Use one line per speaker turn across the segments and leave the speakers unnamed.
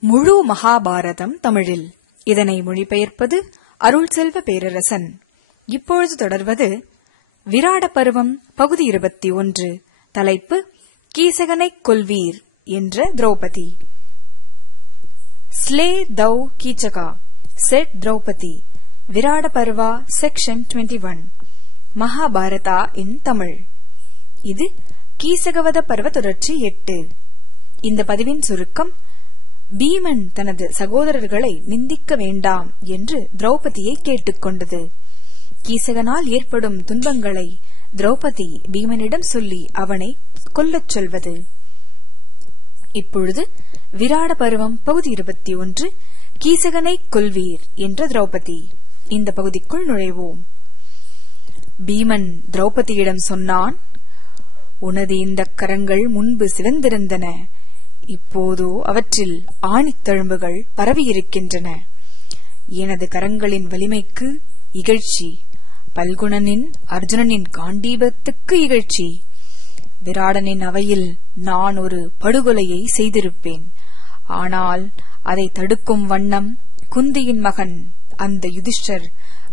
முழு மகாபாரதம் தமிழில். இதனை மொழிபெயர்ப்பது அருள் செல்வ பேரரசன். இப்பொழுது தொடர்வது விராட பருவம் பகுதி இருபத்தி ஒன்று தலைப்பு கீசகனைக் கொல்வீர் என்ற Draupadi. Slay thou Keechaka set Draupadi. Virata Parva section 21 one Mahabharata in Tamil. இது கீசகவத பருவ தொடர்ச்சி எட்டு. இந்த பதிவின் சுருக்கம் பீமன் தனது சகோதரர்களை நிந்திக்க வேண்டாம் என்று திரௌபதியை கேட்டுக்கொண்டது. கீசகனால் ஏற்படும் துன்பங்களை திரௌபதி பீமனிடம் சொல்லி அவனை கொல்லச் சொல்வது. இப்பொழுது விராட பருவம் பகுதி இருபத்தி ஒன்று கீசகனை கொல்வீர் என்ற திரௌபதி. இந்த பகுதிக்குள் நுழைவோம். பீமன் திரௌபதியிடம் சொன்னான் உனது இந்த கரங்கள் முன்பு சிவந்திருந்தன. இப்போதோ அவற்றில் ஆணித்தழும்புகள் பரவியிருக்கின்றன. எனது கரங்களின் வலிமைக்கு இகழ்ச்சி. பல்குணனின் அர்ஜுனனின் காண்டீபத்துக்கு இகழ்ச்சி. விராடனின் அவையில் நான் ஒரு படுகொலையை செய்திருப்பேன். ஆனால் அதை தடுக்கும் வண்ணம் குந்தியின் மகன் அந்த யுதிஷ்டர்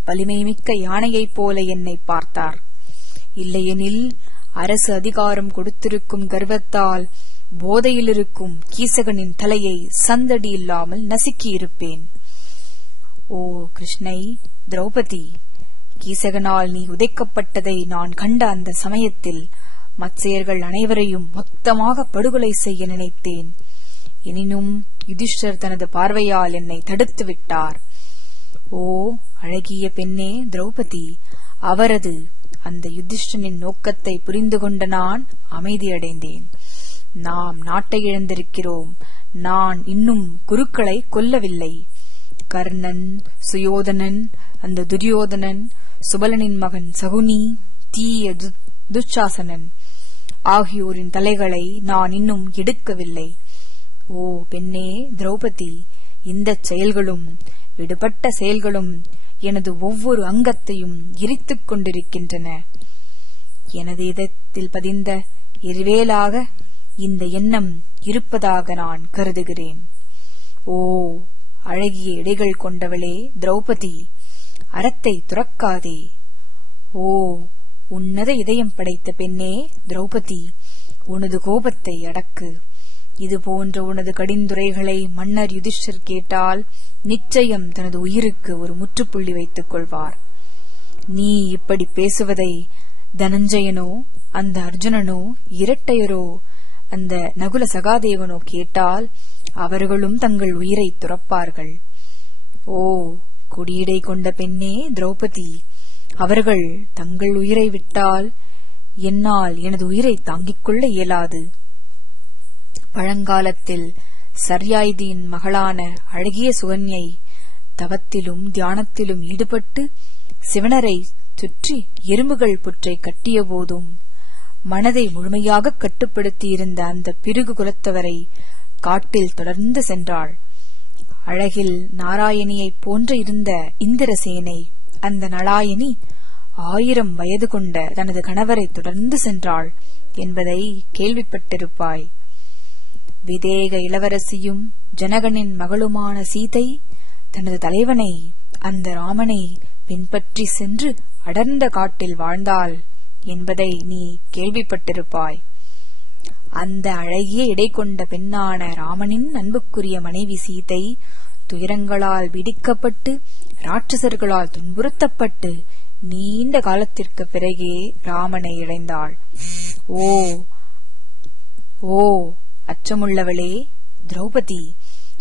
வலிமைமிக்க யானையைப் போல என்னை பார்த்தார். இல்லையெனில் அரசு அதிகாரம் கொடுத்திருக்கும் கர்வத்தால் போதையிலிருக்கும் கீசகனின் தலையை சந்தடி இல்லாமல் நசுக்கியிருப்பேன். ஓ கிருஷ்ணை திரௌபதி கீசகனால் நீ உதைக்கப்பட்டதை நான் கண்ட அந்த சமயத்தில் மத்சேயர்கள் அனைவரையும் மொத்தமாக படுகொலை செய்ய நினைத்தேன். எனினும் யுதிஷ்டர் தனது பார்வையால் என்னை தடுத்து விட்டார். ஓ அழகிய பெண்ணே திரௌபதி அவரது அந்த யுதிஷ்டனின் நோக்கத்தை புரிந்து கொண்ட நான் அமைதியடைந்தேன். நாம் நாட்டை இழந்திருக்கிறோம். நான் இன்னும் குருக்களை கொல்லவில்லை. கர்ணன் சுயோதனன் அந்த துரியோதனன் சுபலனின் மகன் சகுனி தீய துச்சாசனன் ஆகியோரின் தலைகளை நான் இன்னும் எடுக்கவில்லை. ஓ பெண்ணே திரௌபதி இந்த செயல்களும் விடுபட்ட செயல்களும் எனது ஒவ்வொரு அங்கத்தையும் எரித்துக் கொண்டிருக்கின்றன. எனது இதத்தில் பதிந்த எரிவேலாக இந்த எண்ணம் இருப்பதாக நான் கருதுகிறேன். ஓ அழகிய இடைகள் கொண்டவளே திரௌபதி அறத்தை துறக்காதே. ஓ உன்னத இதயம் படைத்த பெண்ணே திரௌபதி உனது கோபத்தை அடக்கு. இது போன்ற உனது கடிந்துரைகளை மன்னர் யுதிஷ்டர் கேட்டால் நிச்சயம் தனது உயிருக்கு ஒரு முற்றுப்புள்ளி வைத்துக் கொள்வார். நீ இப்படி பேசுவதை தனஞ்சயனோ அந்த அர்ஜுனனோ இரட்டையரோ அந்த நகுல சகாதேவனோ கேட்டால் அவர்களும் தங்கள் உயிரை துறப்பார்கள். ஓ கொடியடை கொண்ட பெண்ணே திரௌபதி அவர்கள் தங்கள் உயிரை விட்டால் என்னால் எனது உயிரை தாங்கிக் கொள்ள இயலாது. பழங்காலத்தில் சர்யாயுதீன் மகளான அழகிய சுகன்யை தவத்திலும் தியானத்திலும் ஈடுபட்டு சிவனரை சுற்றி எறும்புகள் புற்றை கட்டிய போதும் மனதை முழுமையாக கட்டுப்படுத்தியிருந்த அந்த பிருகு குலத்தவரை காட்டில் தொடர்ந்து சென்றாள். அழகில் நாராயணியைப் போன்ற இருந்த இந்திரசேனை அந்த நளாயனி ஆயிரம் வயது கொண்ட தனது கணவரை தொடர்ந்து சென்றாள் என்பதை கேள்விப்பட்டிருப்பாய். விதேக இளவரசியும் ஜனகனின் மகளுமான சீதை தனது தலைவனை அந்த ராமனை பின்பற்றி சென்று அடர்ந்த காட்டில் வாழ்ந்தாள். என்பதை நீ கேள்விப்பட்டிருப்பாய். அந்த அழகிய இடை கொண்ட பெண்ணான ராமனின் அன்புக்குரிய மனைவி சீதை துயரங்களால் விடிக்கப்பட்டு ராட்சசர்களால் துன்புறுத்தப்பட்டு நீண்ட காலத்திற்கு பிறகே ராமனை இழைந்தாள். ஓ ஓ அச்சமுள்ளவளே திரௌபதி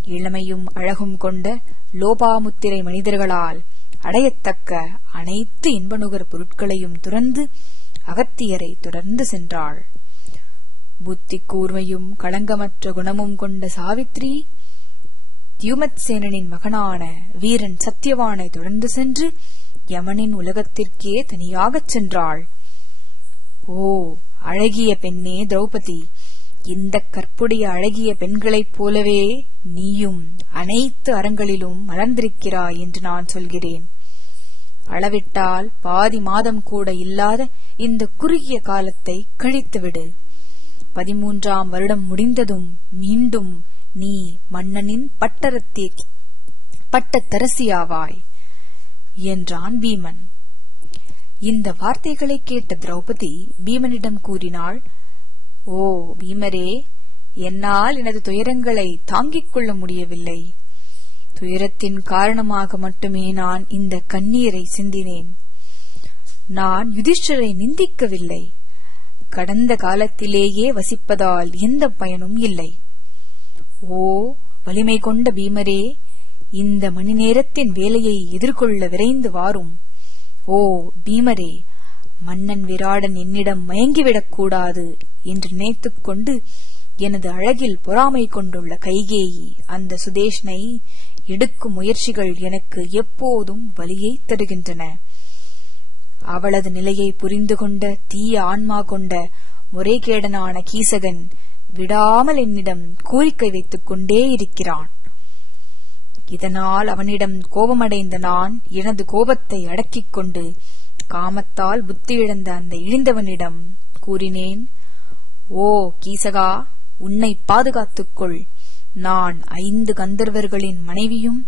இளமையும் அழகும் கொண்ட லோபாமுத்திரை மனிதர்களால் அடையத்தக்க அனைத்து இன்பநுகர் பொருட்களையும் துறந்து அகத்தியரை தொடர்ந்து சென்றாள். புத்தி கூர்மையும் களங்கமற்ற குணமும் கொண்ட சாவித்ரி தியுமத்சேனனின் மகனான வீரன் சத்தியவானை தொடர்ந்து சென்று யமனின் உலகத்திற்கே தனியாகச் சென்றாள். ஓ அழகிய பெண்ணே திரௌபதி இந்த கற்புடைய அழகிய பெண்களைப் போலவே நீயும் அனைத்து அறங்களிலும் மலர்ந்திருக்கிறாய் என்று நான் சொல்கிறேன். அளவிட்டால் பாதி மாதம் கூட இல்லாத இந்த குறுகிய காலத்தை கழித்துவிடு. பதிமூன்றாம் வருடம் முடிந்ததும் மீண்டும் நீ மன்னனின் பட்டரத்தி பட்டத்தரசியாவாய் என்றான் பீமன். இந்த வார்த்தைகளை கேட்ட திரௌபதி பீமனிடம் கூறினாள் ஓ பீமரே என்னால் எனது துயரங்களை தாங்கிக் கொள்ள முடியவில்லை. துயரத்தின் காரணமாக மட்டுமே நான் இந்த கண்ணீரை சிந்தினேன். நான் யுதிஷ்டரை நிந்திக்கவில்லை. கடந்த காலத்திலேயே வசிப்பதால் எந்த பயனும் இல்லை. ஓ வலிமை கொண்ட பீமரே இந்த மணி நேரத்தின் வேலையை எதிர்கொள்ள விரைந்து வாரும். ஓ பீமரே மன்னன் விராடன் என்னிடம் மயங்கிவிடக் கூடாது என்று நினைத்துக் கொண்டு எனது அழகில் பொறாமை கொண்டுள்ள கைகேயி அந்த சுதேஷ்னை எடுக்கும் முயற்சிகள் எனக்கு எப்போதும் வலியை தருகின்றன. அவளது நிலையை புரிந்து கொண்ட தீய ஆன்மா கொண்ட முறைகேடனான கீசகன் விடாமல் என்னிடம் கூறிக்கை வைத்துக் கொண்டே இருக்கிறான். இதனால் அவனிடம் கோபமடைந்த நான் எனது கோபத்தை அடக்கிக் கொண்டு காமத்தால் புத்தி இழந்த அந்த இழிந்தவனிடம் கூறினேன் ஓ கீசகா உன்னை பாதுகாத்துக்கொள் நான் ஐந்து கந்தர்வர்களின் மனைவியும்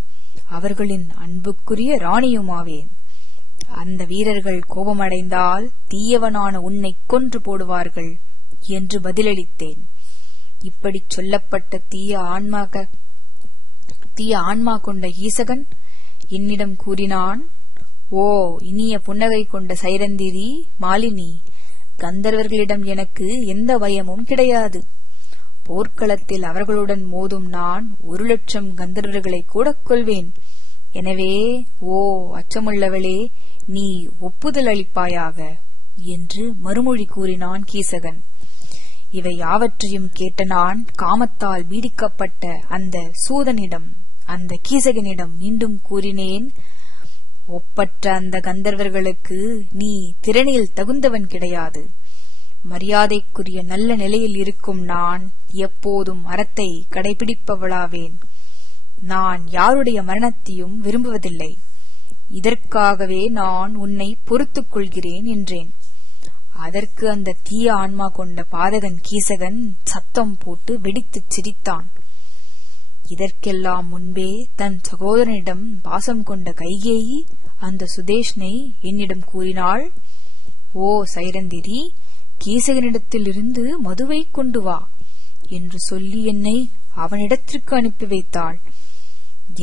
அவர்களின் அன்புக்குரிய ராணியுமாவேன் அந்த வீரர்கள் கோபமடைந்தால் தீயவனான உன்னை கொன்று போடுவார்கள் என்று பதிலளித்தேன். இப்படிச் சொல்லப்பட்ட தீய ஆன்மாக தீய ஆன்மா கொண்ட ஈசகன் என்னிடம் கூறினான் ஓ இனிய புன்னகை கொண்ட சைரந்திரி மாலினி கந்தர்வர்களிடம் எனக்கு எந்த பயமும் கிடையாது. போர்க்களத்தில் அவர்களுடன் மோதும் நான் ஒரு லட்சம் கந்தர்வர்களை கூட கொள்வேன். எனவே ஓ அச்சமுள்ளவளே நீ ஒப்புதல் அளிப்பாயாக என்று மறுமொழி கூறினான் கீசகன். இவை யாவற்றையும் கேட்ட நான் காமத்தால் பீடிக்கப்பட்ட அந்த சூதனிடம் அந்த கீசகனிடம் மீண்டும் கூறினேன் ஒப்பற்ற அந்த கந்தர்வர்களுக்கு நீ திறனில் தகுந்தவன் கிடையாது. மரியாதைக்குரிய நல்ல நிலையில் இருக்கும் நான் எப்போதும் அறத்தை கடைபிடிப்பவளாவேன். நான் யாருடைய மரணத்தையும் விரும்புவதில்லை. இதற்காகவே நான் உன்னை பொறுத்துக் கொள்கிறேன் என்றேன். அதற்கு அந்த தீய ஆன்மா கொண்ட பாதகன் கீசகன் சத்தம் போட்டு வெடித்துச் சிரித்தான். இதற்கெல்லாம் முன்பே தன் சகோதரனிடம் பாசம் கொண்ட கைகேயி அந்த சுதேஷ்னை என்னிடம் கூறினாள் ஓ சைரந்திரி கீசகனிடத்திலிருந்து மதுவை கொண்டு வா. என்று சொல்லி என்னை அவனிடத்திற்கு அனுப்பி வைத்தாள்.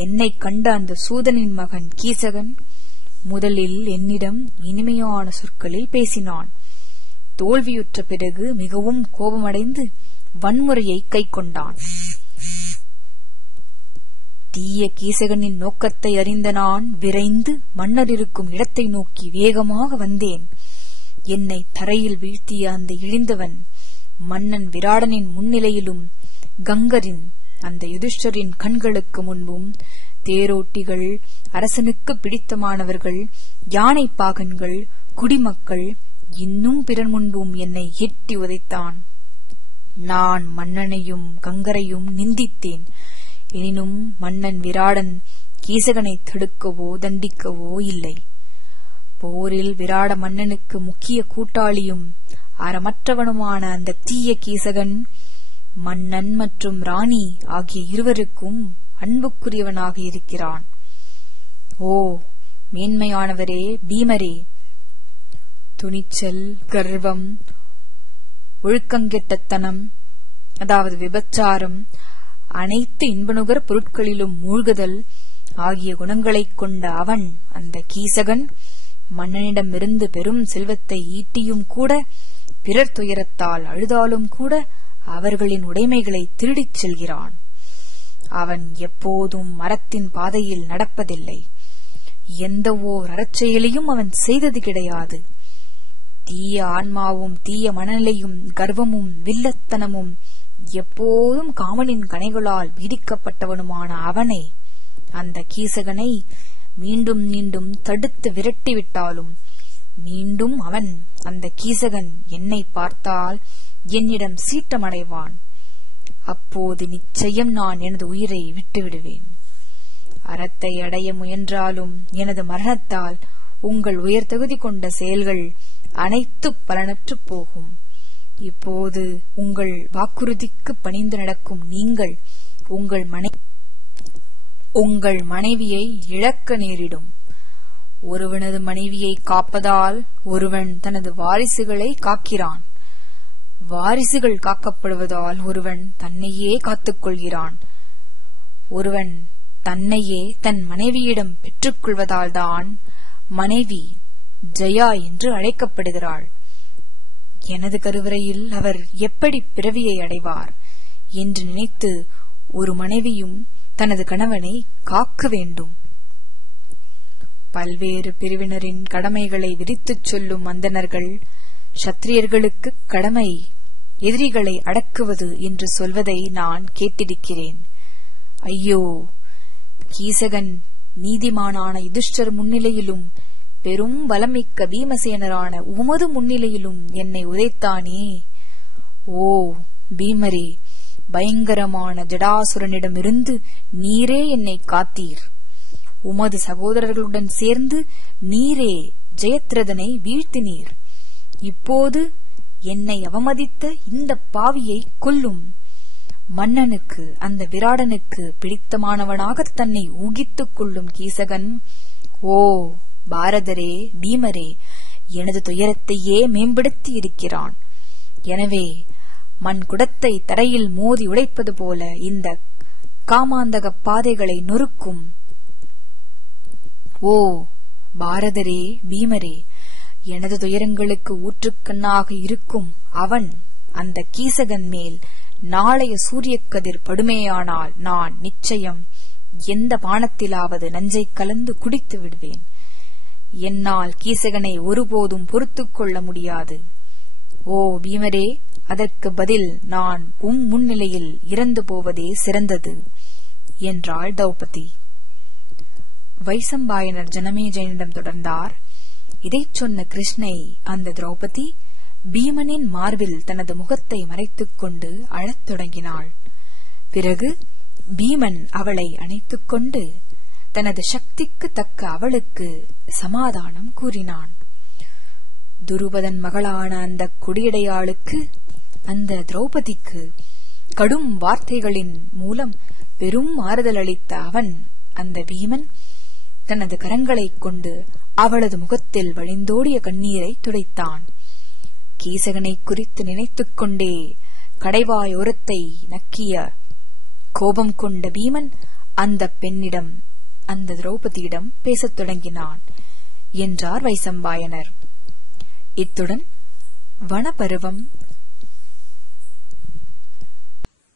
என்னை கண்ட அந்த சூதனின் மகன் கீசகன் முதலில் என்னிடம் இனிமையான சொற்களில் பேசினான். தோல்வியுற்ற பிறகு மிகவும் கோபமடைந்து வன்முறையை கைக்கொண்டான் தீய கீசகனின் நோக்கத்தை அறிந்த நான் விரைந்து மன்னர் இருக்கும் இடத்தை நோக்கி வேகமாக வந்தேன். என்னை தரையில் வீழ்த்திய அந்த இழிந்தவன் மன்னன் விராடனின் முன்னிலையிலும் கங்கரின் அந்த யுதிஷ்டரின் கண்களுக்கு முன்பும் தேரோட்டிகள் அரசனுக்கு பிடித்தமானவர்கள் யானை பாகன்கள் குடிமக்கள் இன்னும் பிறர் முன்பும் என்னை எட்டி உதைத்தான். நான் மன்னனையும் கங்கரையும் நிந்தித்தேன். எனினும் மன்னன் விராடன் கீசகனை தடுக்கவோ தண்டிக்கவோ இல்லை. போரில் விராட மன்னனுக்கு முக்கிய கூட்டாளியும் அறமற்றவனுமான அந்த தீய கீசகன் மன்னன் மற்றும் ராணி ஆகிய இருவருக்கும் அன்புக்குரியவனாக இருக்கிறான். ஓ மேன்மையானவரே பீமரே துணிச்சல் கர்வம் ஒழுக்கங்கெட்டத்தனம் அதாவது விபச்சாரம் அனைத்து இன்பனுகர் பொருட்களிலும் மூழ்குதல் ஆகிய குணங்களைக் கொண்ட அவன் அந்த கீசகன் மன்னனிடமிருந்து பெரும் செல்வத்தை ஈட்டியும் கூட பிறர் துயரத்தால் அழுதாலும் கூட அவர்களின் உடைமைகளை திருடிச் செல்கிறான். அவன் எப்போதும் மரத்தின் பாதையில் நடப்பதில்லை. எந்த ஓர் அறச்செயலையும் அவன் செய்தது கிடையாது. தீய ஆன்மாவும் தீய மனநிலையும் கர்வமும் வில்லத்தனமும் எப்போதும் காமனின் கனைகளால் பீடிக்கப்பட்டவனுமான அவனை. அந்த கீசகனை மீண்டும் மீண்டும் தடுத்து விரட்டிவிட்டாலும் மீண்டும் அவன் அந்த கீசகன் என்னை பார்த்தால் என்னிடம் சீற்றமடைவான் அப்போது நிச்சயம் நான் எனது உயிரை விட்டுவிடுவேன். அறத்தை அடைய முயன்றாலும் எனது மரணத்தால் உங்கள் உயர் தகுதி கொண்ட செயல்கள் அனைத்து பலனற்று போகும். இப்போது உங்கள் வாக்குறுதிக்கு பணிந்து நடக்கும் நீங்கள் உங்கள் மனை உங்கள் மனைவியை இழக்க நேரிடும். ஒருவனது மனைவியை காப்பதால் ஒருவன் தனது வாரிசுகளை காக்கிறான். வாரிசுகள் காக்கப்படுவதால் ஒருவன் தன்னையே காத்துக் கொள்கிறான் ஒருவன் தன்னையே தன் மனைவியிடம் பெற்றுக்கொள்வதால்தான் மனைவி ஜெயா என்று அழைக்கப்படுகிறாள். எனது கருவறையில் அவர் எப்படி பிறவியை அடைவார் என்று நினைத்து ஒரு மனைவியும் தனது கணவனை காக்க வேண்டும். பல்வேறு பிரிவினரின் கடமைகளை விரித்துச் சொல்லும் அந்தனர்கள் சத்திரியர்களுக்கு கடமை எதிரிகளை அடக்குவது என்று சொல்வதை நான் கேட்டிருக்கிறேன். ஐயோ! கீசகன் நீதிமானான யுதிஷ்டர் முன்னிலையிலும் பெரும் பலமிக்க பீமசேனரான உமது முன்னிலையிலும் என்னை உதைத்தானே? ஓ பீமரே பயங்கரமான ஜடாசுரனிடமிருந்து நீரே என்னை காத்தீர். உமது சகோதரர்களுடன் சேர்ந்து நீரே ஜெயத்ரதனை வீழ்த்தினீர். இப்போது என்னை அவமதித்த இந்த பாவியை கொல்லும். மன்னனுக்கு அந்த விராடனுக்கு பிடித்தமானவனாக தன்னை ஊகித்துக் கொள்ளும் கீசகன் ஓ பாரதரே பீமரே எனது துயரத்தையே மேம்படுத்தி இருக்கிறான் எனவே மண் குடத்தை தரையில் மோதி உடைப்பது போல இந்த காமாந்தக பாதைகளை நொறுக்கும். ஓ பாரதரே பீமரே எனது துயரங்களுக்கு ஊற்றுக்கண்ணாக இருக்கும் அவன் அந்த கீசகன் மேல் நாளைய சூரியக்கதிர் படுமேயானால் நான் நிச்சயம் எந்த பானத்திலாவது நஞ்சை கலந்து குடித்து விடுவேன். என்னால் கீசகனை ஒருபோதும் பொறுத்துக் கொள்ள முடியாது. ஓ பீமரே அதற்கு பதில் நான் உம் முன்னிலையில் இறந்து போவதே சிறந்தது என்றாள் திரௌபதி. வைசம்பாயனர் ஜனமேஜயனிடம் தொடர்ந்தார். இதைச் சொன்ன கிருஷ்ணை அந்த திரௌபதி பீமனின் மார்பில் தனது முகத்தை மறைத்துக் கொண்டு அழத் தொடங்கினாள். பிறகு பீமன் அவளை அணைத்துக் கொண்டு தனது சக்திக்கு தக்க அவளுக்கு சமாதானம் கூறினான். துருபதன் மகளான அந்த குடியடையாளுக்கு அந்த திரௌபதிக்கு கடும் வார்த்தைகளின் மூலம் பெரும் ஆறுதல் அளித்த அவன் அந்த பீமன் தனது கரங்களைக் கொண்டு அவளது முகத்தில் வழிந்தோடிய கண்ணீரை துடைத்தான். கீசகனை குறித்து நினைத்துக் கொண்டே கடைவாயோரத்தை நக்கிய கோபம் கொண்ட பீமன் அந்த பெண்ணிடம் அந்த திரௌபதியிடம் பேசத் தொடங்கினான் என்றார் வைசம்பாயனர். இத்துடன் வனப்பருவம்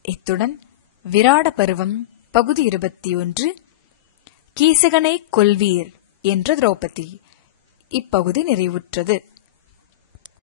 இத்துடன் விராட பருவம் பகுதி இருபத்தி ஒன்று கீசகனை கொல்வீர் என்ற திரௌபதி இப்பகுதி நிறைவுற்றது.